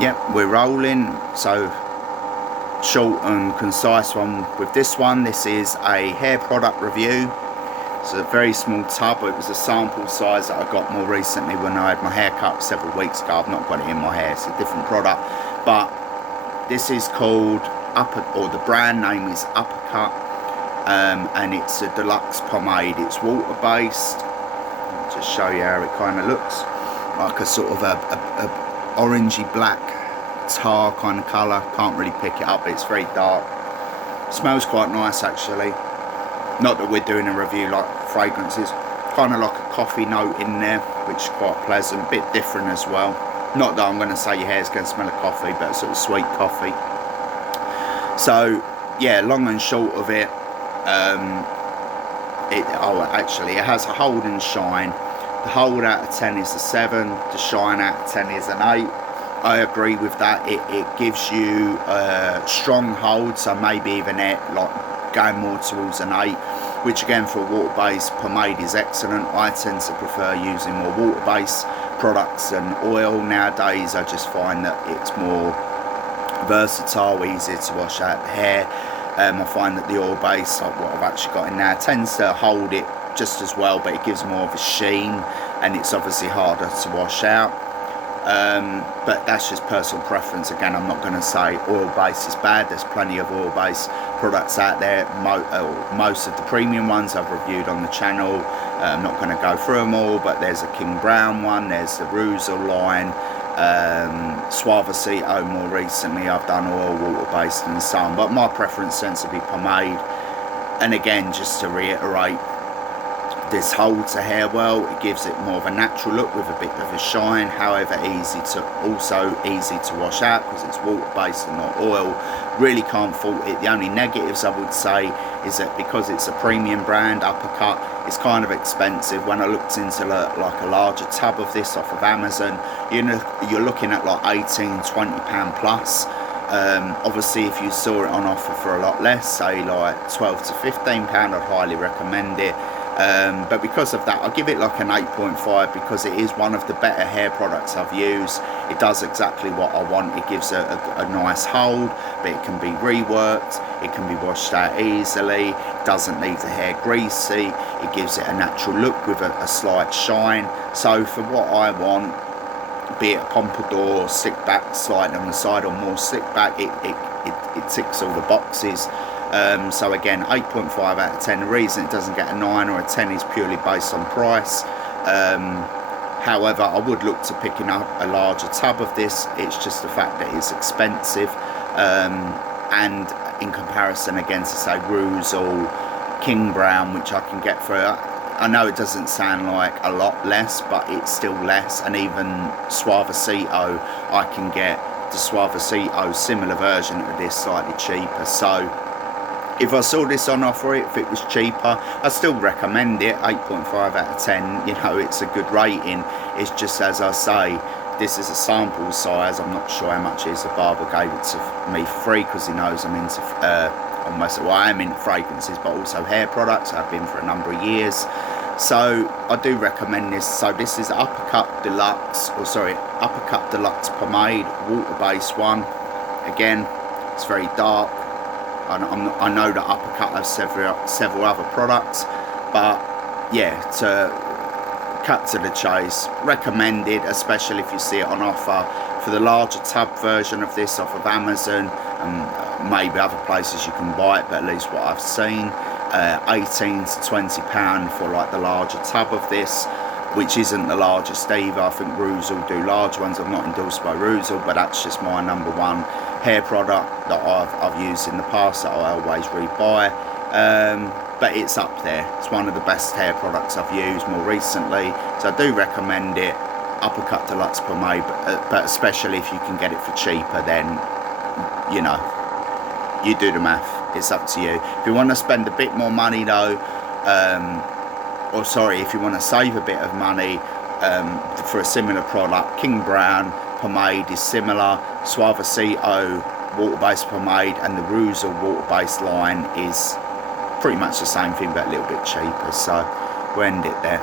Yep, we're rolling. So short and concise one with this one. This is a hair product review. It's a very small tub. It was a sample size that I got more recently when I had my hair cut several weeks ago. I've not got it in my hair, it's a different product, but this is called the brand name is Uppercut, and it's a Deluxe pomade. It's water based. I'll just show you how it kind of looks, like a sort of a orangey black tar kind of colour. Can't really pick it up, but it's very dark. Smells quite nice actually. Not that we're doing a review like fragrances. Kind of like a coffee note in there, which is quite pleasant, a bit different as well. Not that I'm going to say your hair's going to smell of coffee, but sort of sweet coffee. So yeah, long and short of it, it has a hold and shine. The hold out of 10 is a 7, the shine out of 10 is an 8. I agree with that. It gives you a strong hold, so maybe even like going more towards an 8, which again for a water-based pomade is excellent. I tend to prefer using more water-based products than oil nowadays. I just find that it's more versatile, easier to wash out the hair. I find that the oil base, like what I've actually got in now, tends to hold it just as well, but it gives more of a sheen, and it's obviously harder to wash out. But that's just personal preference. Again, I'm not going to say oil base is bad. There's plenty of oil based products out there. Most of the premium ones I've reviewed on the channel. I'm not going to go through them all, but there's a King Brown one, there's the Roussel line, Suavecito more recently. I've done oil, water based and so on, but my preference tends to be pomade. And again, just to reiterate, this holds the hair well. It gives it more of a natural look with a bit of a shine, however easy to wash out because it's water based and not oil. Really can't fault it. The only negatives I would say is that because it's a premium brand, Uppercut, it's kind of expensive. When I looked into like a larger tub of this off of Amazon, you're looking at like £18–20 plus. Obviously if you saw it on offer for a lot less, say like £12–15, I'd highly recommend it. But because of that, I'll give it like an 8.5 because it is one of the better hair products I've used. It does exactly what I want. It gives a nice hold, but it can be reworked, it can be washed out easily, it doesn't leave the hair greasy, it gives it a natural look with a slight shine. So for what I want, be it a pompadour, slick back, slightly on the side, or more slick back, it ticks all the boxes. So again, 8.5 out of 10. The reason it doesn't get a 9 or a 10 is purely based on price. However, I would look to picking up a larger tub of this. It's just the fact that it's expensive, and in comparison against, say, Roussel, King Brown, which I can get for, I know it doesn't sound like a lot less, but it's still less. And even Suavecito, I can get the Suavecito similar version of this slightly cheaper. So if I saw this on offer, if it was cheaper, I still recommend it. 8.5 out of 10, you know, it's a good rating. It's just, as I say, this is a sample size. I'm not sure how much it is. The barber gave it to me for free because he knows I'm into I am into fragrances, but also hair products. I've been for a number of years, so I do recommend this. So this is Uppercut Deluxe, Uppercut Deluxe pomade, water-based one. Again, it's very dark. I know that Uppercut has several other products, but yeah, to cut to the chase, recommended, especially if you see it on offer. For the larger tub version of this off of Amazon, and maybe other places you can buy it, but at least what I've seen, £18–20 for like the larger tub of this, which isn't the largest either. I think Roussel do large ones. I'm not endorsed by Roussel, but that's just my #1 hair product that I've used in the past that I always rebuy. But it's up there. It's one of the best hair products I've used more recently, so I do recommend it. Uppercut Deluxe pomade, but especially if you can get it for cheaper, then you know, you do the math. It's up to you. If you want to spend a bit more money though, if you want to save a bit of money for a similar product, King Brown pomade is similar. Suavecito water-based pomade and the Roussel water-based line is pretty much the same thing, but a little bit cheaper. So we'll end it there.